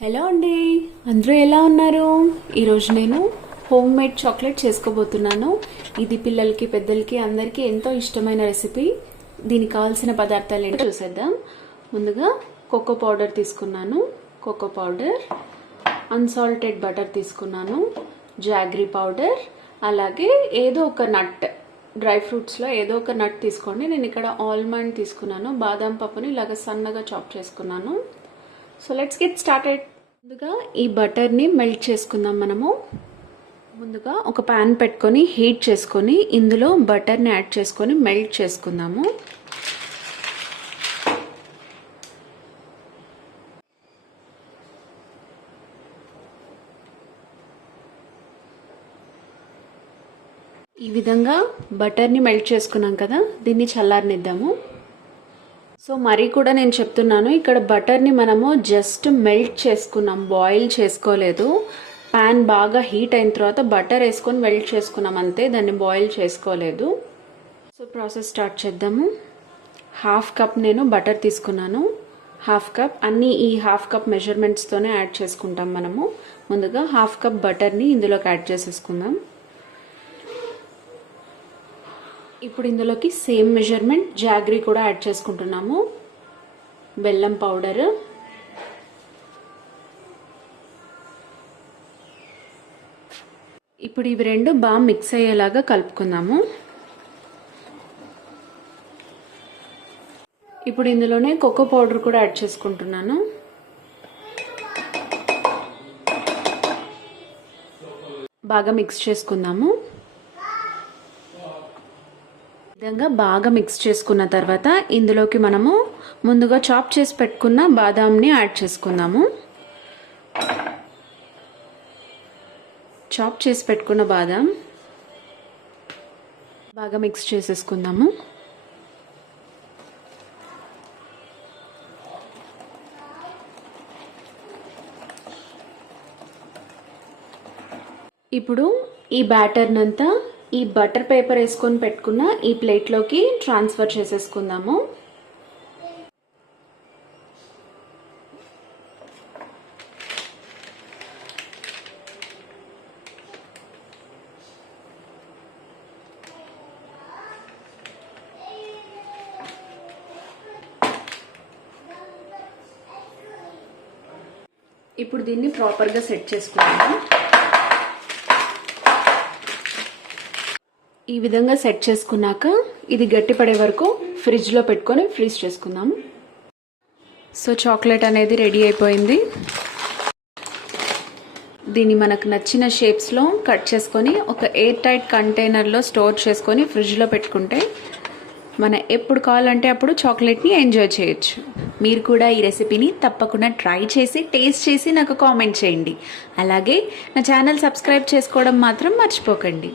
Hello అండి, అందరూ ఎలా ఉన్నారు? ఈరోజు నేను హోమ్ మేడ్ చాక్లెట్ చేసుకోబోతున్నాను. ఇది పిల్లలకి పెద్దలకి అందరికీ ఎంతో ఇష్టమైన రెసిపీ. దీనికి కావాల్సిన పదార్థాలు ఏంటో చూసేద్దాం. ముందుగా కోకో పౌడర్ తీసుకున్నాను, కోకో పౌడర్, అన్సాల్టెడ్ బటర్ తీసుకున్నాను, జాగ్రీ పౌడర్, అలాగే ఏదో ఒక నట్, డ్రై ఫ్రూట్స్లో ఏదో ఒక నట్ తీసుకోండి. నేను ఇక్కడ ఆల్మండ్ తీసుకున్నాను, బాదం పప్పుని ఇలాగ సన్నగా చాప్ చేసుకున్నాను. So let's get started. ముందుగా ఈ బటర్ని మెల్ట్ చేసుకుందాం. మనము ముందుగా ఒక ప్యాన్ పెట్టుకొని హీట్ చేసుకొని ఇందులో బటర్ని యాడ్ చేసుకొని మెల్ట్ చేసుకుందాము. ఈ విధంగా బటర్ని మెల్ట్ చేసుకున్నాం కదా, దీన్ని చల్లారనిద్దాము. సో మరీ కూడా నేను చెప్తున్నాను, ఇక్కడ బటర్ని మనము జస్ట్ మెల్ట్ చేసుకున్నాం, బాయిల్ చేసుకోలేదు. ప్యాన్ బాగా హీట్ అయిన తర్వాత బటర్ వేసుకొని మెల్ట్ చేసుకున్నాం అంతే, దాన్ని బాయిల్ చేసుకోలేదు. సో ప్రాసెస్ స్టార్ట్ చేద్దాము. హాఫ్ కప్ నేను బటర్ తీసుకున్నాను, హాఫ్ కప్ అన్నీ ఈ హాఫ్ కప్ మెజర్మెంట్స్తోనే యాడ్ చేసుకుంటాం మనము. ముందుగా హాఫ్ కప్ బటర్ని ఇందులోకి యాడ్ చేసేసుకుందాం. ఇప్పుడు ఇందులోకి సేమ్ మెజర్మెంట్ జాగ్రీ కూడా యాడ్ చేసుకుంటున్నాము, బెల్లం పౌడర్, ఇప్పుడు ఇవి రెండు బాగా మిక్స్ అయ్యేలాగా కలుపుకుందాము. ఇప్పుడు ఇందులోనే కోకో పౌడర్ కూడా యాడ్ చేసుకుంటున్నాను. బాగా మిక్స్ చేసుకుందాము. విధంగా బాగా మిక్స్ చేసుకున్న తర్వాత ఇందులోకి మనము ముందుగా చాప్ చేసి పెట్టుకున్న బాదాంని యాడ్ చేసుకుందాము. చాప్ చేసి పెట్టుకున్న బాదాం బాగా మిక్స్ చేసేసుకుందాము. ఇప్పుడు ఈ బ్యాటర్నంతా ఈ బటర్ పేపర్ వేసుకొని పెట్టుకున్న ఈ ప్లేట్లోకి ట్రాన్స్ఫర్ చేసేసుకుందాము. ఇప్పుడు దీన్ని ప్రాపర్గా సెట్ చేసుకుందాము. ఈ విధంగా సెట్ చేసుకున్నాక ఇది గట్టిపడే వరకు ఫ్రిడ్జ్లో పెట్టుకొని ఫ్రీజ్ చేసుకుందాము. సో చాక్లెట్ అనేది రెడీ అయిపోయింది. దీన్ని మనకు నచ్చిన షేప్స్లో కట్ చేసుకొని ఒక ఎయిర్ టైట్ కంటైనర్లో స్టోర్ చేసుకొని ఫ్రిడ్జ్లో పెట్టుకుంటే ఎప్పుడు కావాలంటే అప్పుడు చాక్లెట్ని ఎంజాయ్ చేయొచ్చు. మీరు కూడా ఈ రెసిపీని తప్పకుండా ట్రై చేసి టేస్ట్ చేసి నాకు కామెంట్ చేయండి. అలాగే నా ఛానల్ సబ్స్క్రైబ్ చేసుకోవడం మాత్రం మర్చిపోకండి.